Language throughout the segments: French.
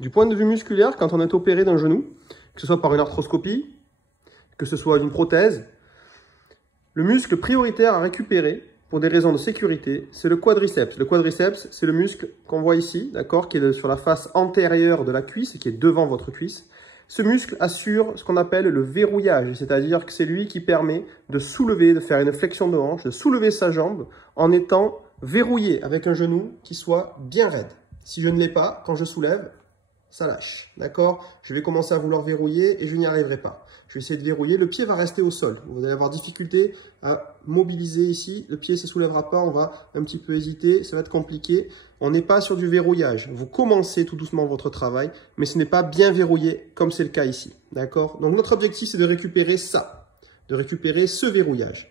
Du point de vue musculaire, quand on est opéré d'un genou, que ce soit par une arthroscopie, que ce soit une prothèse, le muscle prioritaire à récupérer pour des raisons de sécurité, c'est le quadriceps. Le quadriceps, c'est le muscle qu'on voit ici, d'accord, qui est sur la face antérieure de la cuisse et qui est devant votre cuisse. Ce muscle assure ce qu'on appelle le verrouillage, c'est-à-dire que c'est lui qui permet de soulever, de faire une flexion de hanche, de soulever sa jambe en étant verrouillé avec un genou qui soit bien raide. Si je ne l'ai pas, quand je soulève, ça lâche, d'accord? Je vais commencer à vouloir verrouiller et je n'y arriverai pas. Je vais essayer de verrouiller, le pied va rester au sol. Vous allez avoir difficulté à mobiliser ici, le pied ne se soulèvera pas, on va un petit peu hésiter, ça va être compliqué. On n'est pas sur du verrouillage. Vous commencez tout doucement votre travail, mais ce n'est pas bien verrouillé comme c'est le cas ici, d'accord? Donc notre objectif, c'est de récupérer ça, de récupérer ce verrouillage.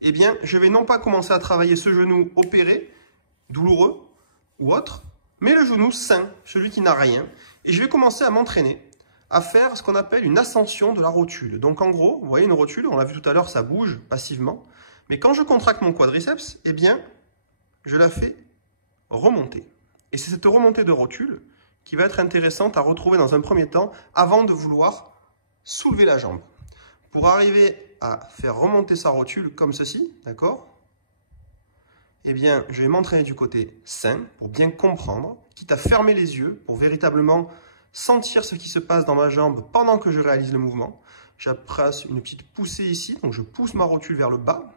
Eh bien, je vais non pas commencer à travailler ce genou opéré, douloureux, ou autre, mais le genou sain, celui qui n'a rien. Et je vais commencer à m'entraîner à faire ce qu'on appelle une ascension de la rotule. Donc en gros, vous voyez une rotule, on l'a vu tout à l'heure, ça bouge passivement. Mais quand je contracte mon quadriceps, eh bien, je la fais remonter. Et c'est cette remontée de rotule qui va être intéressante à retrouver dans un premier temps avant de vouloir soulever la jambe. Pour arriver à faire remonter sa rotule comme ceci, d'accord ? Eh bien, je vais m'entraîner du côté sain pour bien comprendre, quitte à fermer les yeux pour véritablement sentir ce qui se passe dans ma jambe pendant que je réalise le mouvement. J'appresse une petite poussée ici, donc je pousse ma rotule vers le bas.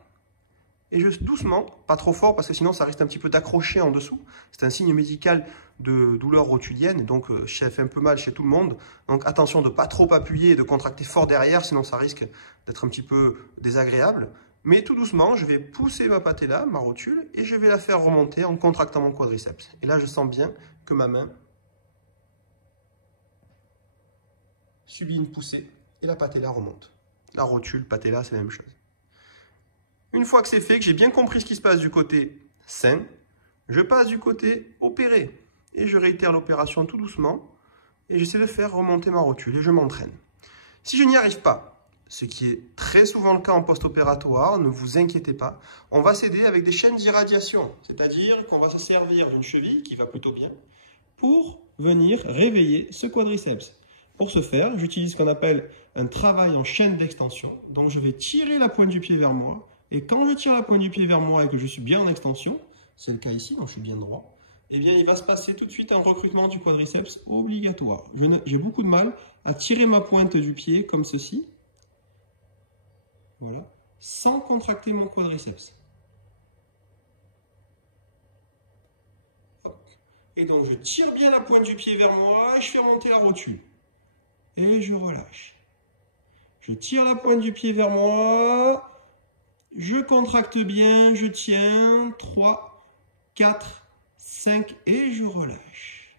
Et je doucement, pas trop fort parce que sinon ça risque un petit peu d'accrocher en dessous. C'est un signe médical de douleur rotulienne, donc ça fait un peu mal chez tout le monde. Donc attention de ne pas trop appuyer et de contracter fort derrière, sinon ça risque d'être un petit peu désagréable. Mais tout doucement, je vais pousser ma patella, ma rotule, et je vais la faire remonter en contractant mon quadriceps. Et là, je sens bien que ma main subit une poussée et la patella remonte. La rotule, patella, c'est la même chose. Une fois que c'est fait, que j'ai bien compris ce qui se passe du côté sain, je passe du côté opéré. Et je réitère l'opération tout doucement, et j'essaie de faire remonter ma rotule, et je m'entraîne. Si je n'y arrive pas, ce qui est très souvent le cas en post-opératoire, ne vous inquiétez pas, on va s'aider avec des chaînes d'irradiation, c'est-à-dire qu'on va se servir d'une cheville qui va plutôt bien pour venir réveiller ce quadriceps. Pour ce faire, j'utilise ce qu'on appelle un travail en chaîne d'extension. Donc je vais tirer la pointe du pied vers moi, et quand je tire la pointe du pied vers moi et que je suis bien en extension, c'est le cas ici, donc je suis bien droit, eh bien il va se passer tout de suite un recrutement du quadriceps obligatoire. J'ai beaucoup de mal à tirer ma pointe du pied comme ceci, voilà, sans contracter mon quadriceps. Hop. Et donc je tire bien la pointe du pied vers moi et je fais remonter la rotule. Et je relâche. Je tire la pointe du pied vers moi, je contracte bien, je tiens, 3, 4, 5 et je relâche.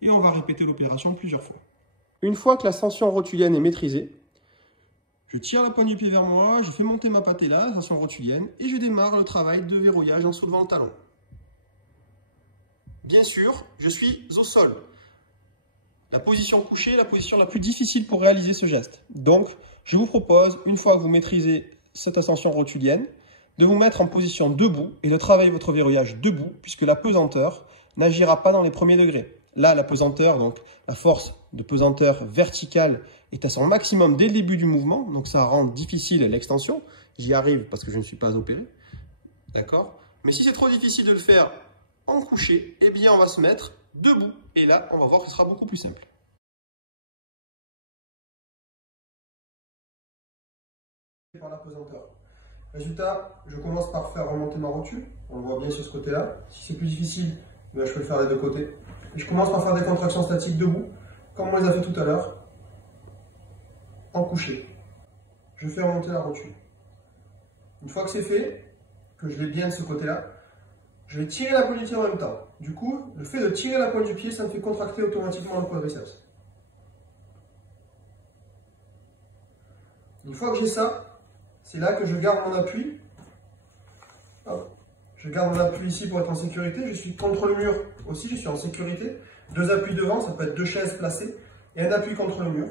Et on va répéter l'opération plusieurs fois. Une fois que l'ascension rotulienne est maîtrisée, je tire la pointe du pied vers moi, je fais monter ma patella, l'ascension rotulienne, et je démarre le travail de verrouillage en soulevant le talon. Bien sûr, je suis au sol. La position couchée est la position la plus difficile pour réaliser ce geste. Donc, je vous propose, une fois que vous maîtrisez cette ascension rotulienne, de vous mettre en position debout et de travailler votre verrouillage debout, puisque la pesanteur n'agira pas dans les premiers degrés. Là, la pesanteur, donc la force de pesanteur verticale est à son maximum dès le début du mouvement, donc ça rend difficile l'extension. J'y arrive parce que je ne suis pas opéré, d'accord? Mais si c'est trop difficile de le faire en couché, eh bien on va se mettre debout. Et là, on va voir que ce sera beaucoup plus simple. Par la pesanteur. Résultat, je commence par faire remonter ma rotule. On le voit bien sur ce côté-là. Si c'est plus difficile, ben, je peux le faire des deux côtés. Et je commence par faire des contractions statiques debout, comme on les a fait tout à l'heure, en couché. Je fais remonter la rotule. Une fois que c'est fait, que je l'ai bien de ce côté-là, je vais tirer la pointe du pied en même temps. Du coup, le fait de tirer la pointe du pied, ça me fait contracter automatiquement le quadriceps. Une fois que j'ai ça, c'est là que je garde mon appui. Hop. Je garde mon appui ici pour être en sécurité. Je suis contre le mur aussi, je suis en sécurité. Deux appuis devant, ça peut être deux chaises placées. Et un appui contre le mur.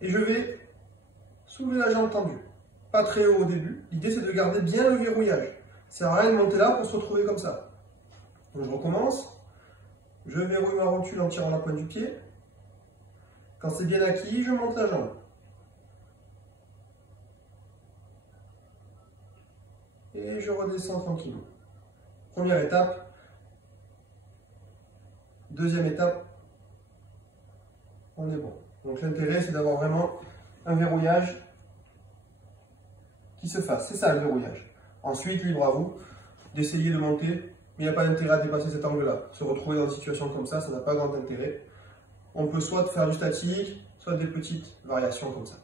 Et je vais soulever la jambe tendue. Pas très haut au début. L'idée, c'est de garder bien le verrouillage. Ça sert à rien de monter là pour se retrouver comme ça. Donc je recommence. Je verrouille ma rotule en tirant la pointe du pied. Quand c'est bien acquis, je monte la jambe. Et je redescends tranquillement. Première étape. Deuxième étape. On est bon. Donc l'intérêt, c'est d'avoir vraiment un verrouillage qui se fasse. C'est ça le verrouillage. Ensuite, libre à vous d'essayer de monter. Mais il n'y a pas d'intérêt à dépasser cet angle-là. Se retrouver dans une situation comme ça n'a pas grand intérêt. On peut soit faire du statique, soit des petites variations comme ça.